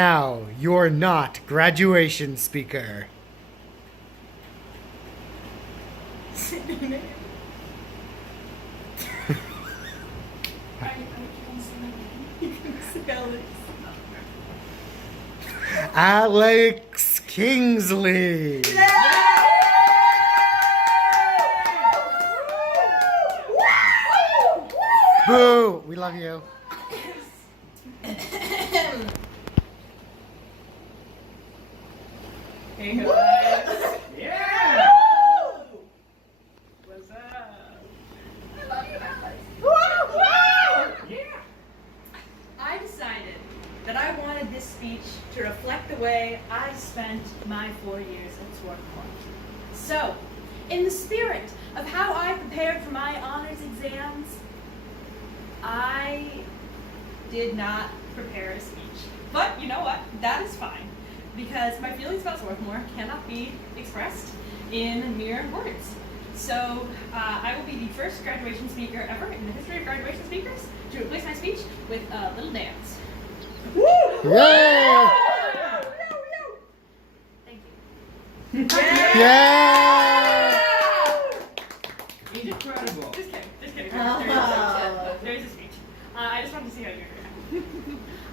Now, you're not graduation speaker. Alex Kingsley. Boo! We love you. Hey guys! Yeah! What's up? I love you, Alex. Yeah! I decided that I wanted this speech to reflect the way I spent my 4 years at Swarthmore. So, in the spirit of how I prepared for my honors exams, I did not prepare a speech. But you know what? That is fine. Because my feelings about Swarthmore cannot be expressed in mere words. So I will be the first graduation speaker ever in the history of graduation speakers to replace my speech with a little dance. Woo! Yeah! Thank you. Yeah! Incredible! Just kidding. Oh. There's a speech. I just wanted to see how you do it.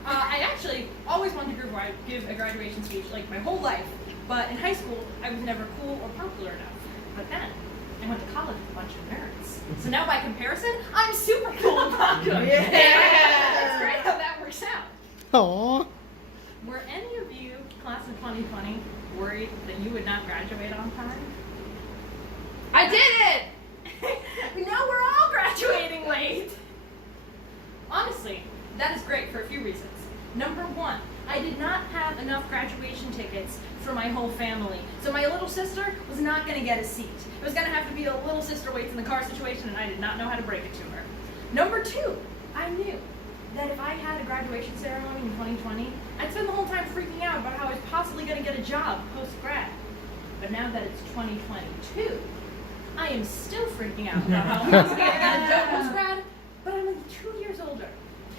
I actually always wanted to where I give a graduation speech like my whole life, but in high school I was never cool or popular enough. But then I went to college with a bunch of nerds. So now by comparison, I'm super cool and popular. Yeah. That's great how that works out. Aww. Were any of you, class of 2020, worried that you would not graduate on time? I did it! Now we're all graduating late. Honestly, that is great for a few reasons. Number one, I did not have enough graduation tickets for my whole family. So my little sister was not going to get a seat. It was going to have to be a little sister waits in the car situation, and I did not know how to break it to her. Number two, I knew that if I had a graduation ceremony in 2020, I'd spend the whole time freaking out about how I was possibly going to get a job post-grad. But now that it's 2022, I am still freaking out about how I'm possibly going to get a job post-grad, but I'm only 2 years older.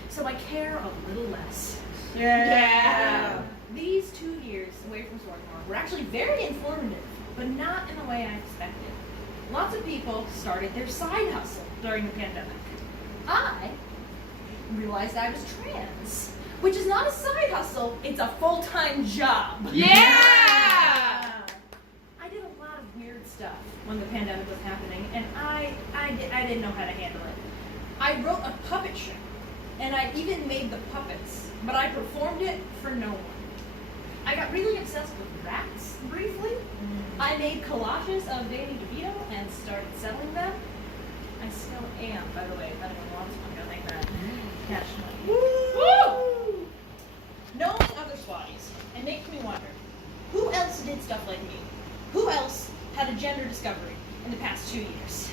So I care a little less. Yeah. These 2 years away from Swarthmore were actually very informative, but not in the way I expected. Lots of people started their side hustle during the pandemic. I realized I was trans, which is not a side hustle, it's a full-time job. Yeah! I did a lot of weird stuff when the pandemic was happening, and I didn't know how to handle it. I wrote a puppet show, and I even made the puppets, but I performed it for no one. I got really obsessed with rats briefly. I made collages of Danny DeVito and started selling them. I still am, by the way, if anyone wants one, go make that cash money. Woo! Knowing other swatties, it makes me wonder, who else did stuff like me? Who else had a gender discovery in the past 2 years?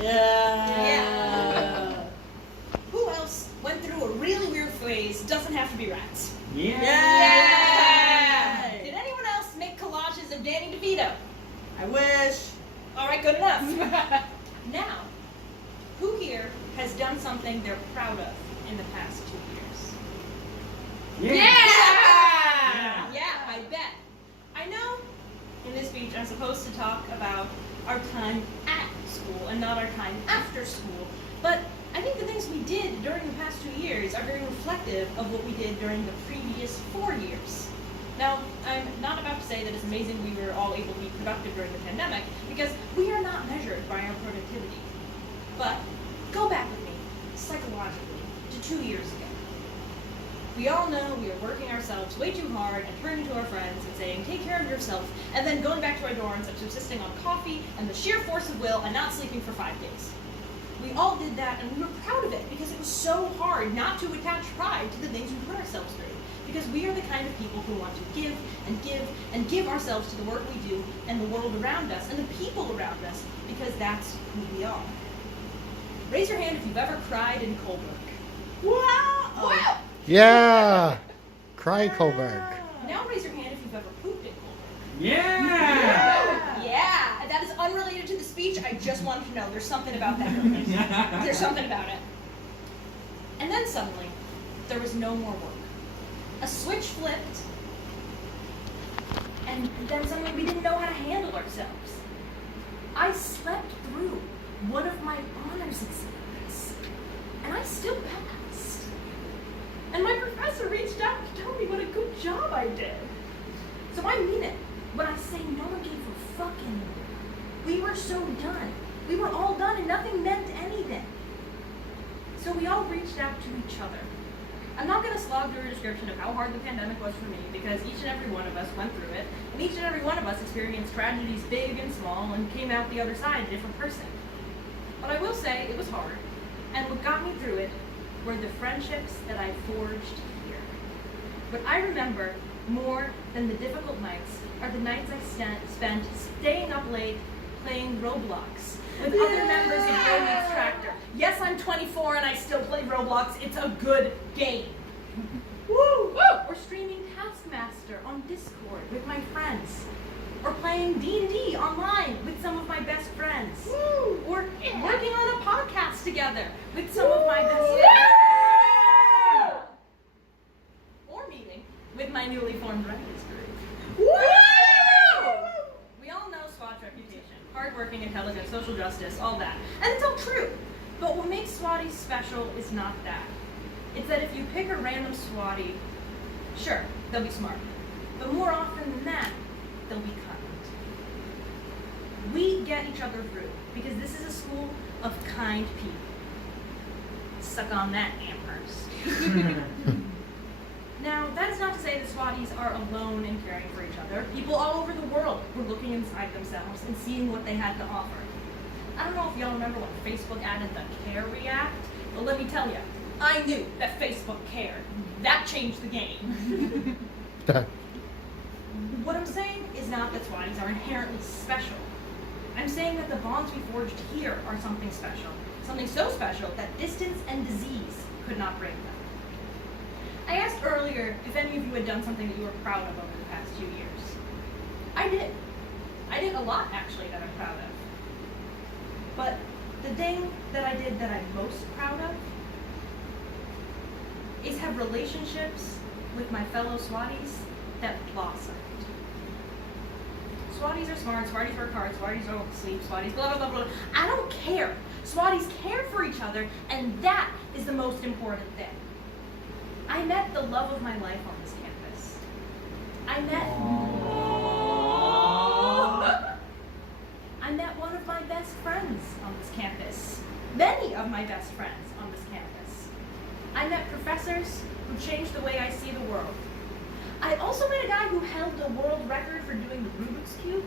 Yeah. Who else went through a really weird phase, doesn't have to be rats? Yeah! Did anyone else make collages of Danny DeVito? I wish. All right, good enough. Now, who here has done something they're proud of in the past 2 years? Yeah! Yeah, I bet. I know in this speech I'm supposed to talk about our time at school and not our time after school, but I think the things we did during the past 2 years are very reflective of what we did during the previous 4 years. Now, I'm not about to say that it's amazing we were all able to be productive during the pandemic, because we are not measured by our productivity. But go back with me, psychologically, to 2 years ago. We all know we are working ourselves way too hard and turning to our friends and saying, take care of yourself, and then going back to our dorms and subsisting on coffee and the sheer force of will and not sleeping for 5 days. We all did that, and we were proud of it because it was so hard not to attach pride to the things we put ourselves through. Because we are the kind of people who want to give and give and give ourselves to the work we do and the world around us and the people around us, because that's who we are. Raise your hand if you've ever cried in Coburg. Wow! Wow! Yeah! Cry Colberg. Now raise your hand if you've ever pooped in Coburg. Yeah! Yeah! That is unrelated to the speech. I just wanted to know. There's something about that. There's something about it. And then suddenly, there was no more work. a switch flipped, and then suddenly we didn't know how to handle ourselves. I slept through one of my honors exams, and I still passed. And my professor reached out to tell me what a good job I did. So I mean it when I say no one gave a fuck anymore. We were so done. We were all done and nothing meant anything. So we all reached out to each other. I'm not going to slog through a description of how hard the pandemic was for me because each and every one of us went through it, and each and every one of us experienced tragedies big and small and came out the other side a different person. But I will say it was hard, and what got me through it were the friendships that I forged here. What I remember more than the difficult nights are the nights I spent staying up late playing Roblox with other members of Road Extractor. Yes, I'm 24 and I still play Roblox. It's a good game. Woo! Woo! Or streaming Taskmaster on Discord with my friends. Or playing D&D online with some of my best friends. Woo! Or working on a podcast together with some of my best friends. Yeah! Or meeting with my newly formed writers group. Woo! We all know SWAT's reputation. Hardworking, intelligent, social justice, all that. And it's all true. But what makes SWATties special is not that. It's that if you pick a random SWATtie, sure, they'll be smart. But more often than that, they'll be kind. We get each other through because this is a school of kind people. Suck on that, Amherst. Now, that is not to say that SWATties are alone in caring for each other. People all over the world were looking inside themselves and seeing what they had to offer. I don't know if y'all remember when Facebook added the Care React, but let me tell you, I knew that Facebook cared. That changed the game. What I'm saying is not that SWATties are inherently special. I'm saying that the bonds we forged here are something special. Something so special that distance and disease could not break them. I asked earlier if any of you had done something that you were proud of over the past 2 years. I did. I did a lot, actually, that I'm proud of. But the thing that I did that I'm most proud of is have relationships with my fellow SWATties that blossomed. SWATties are smart, SWATties work hard, SWATties don't sleep, SWATties blah, blah, blah, blah. I don't care. SWATties care for each other, and that is the most important thing. I met the love of my life on this campus. I met one of my best friends on this campus. Many of my best friends on this campus. I met professors who changed the way I see the world. I also met a guy who held the world record for doing the Rubik's Cube.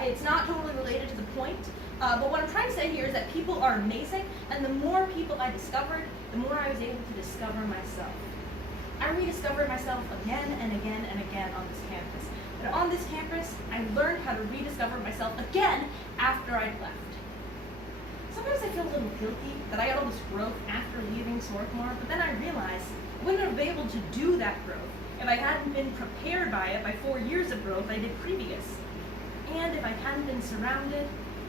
It's not totally related to the point, but what I'm trying to say here is that people are amazing, and the more people I discovered, the more I was able to discover myself. I rediscovered myself again and again and again on this campus. And on this campus, I learned how to rediscover myself again after I'd left. Sometimes I feel a little guilty that I got all this growth after leaving Swarthmore, but then I realized I wouldn't have been able to do that growth if I hadn't been prepared by it by 4 years of growth I did previous. And if I hadn't been surrounded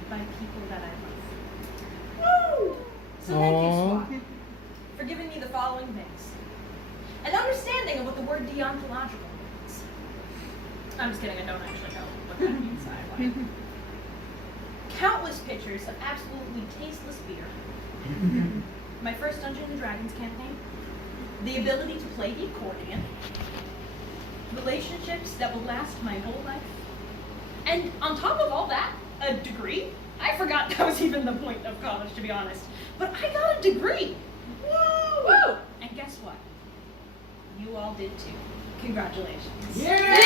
by people that I love. Woo! So thank you, SWAT, for giving me the following things. An understanding of what the word deontological means. I'm just kidding, I don't actually know what that means. I lied. Countless pictures of absolutely tasteless beer. My first Dungeons & Dragons campaign. The ability to play the accordion. Relationships that will last my whole life. And on top of all that, a degree. I forgot that was even the point of college, to be honest. But I got a degree. Woo! Woo! And guess what? You all did too. Congratulations. Yeah!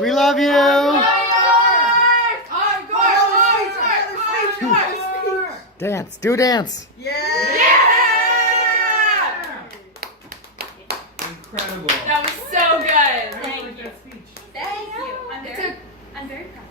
We love you. Dance. Do a dance. Yeah! Incredible. That was so good. Thank you. That speech. Thank you. I'm very proud.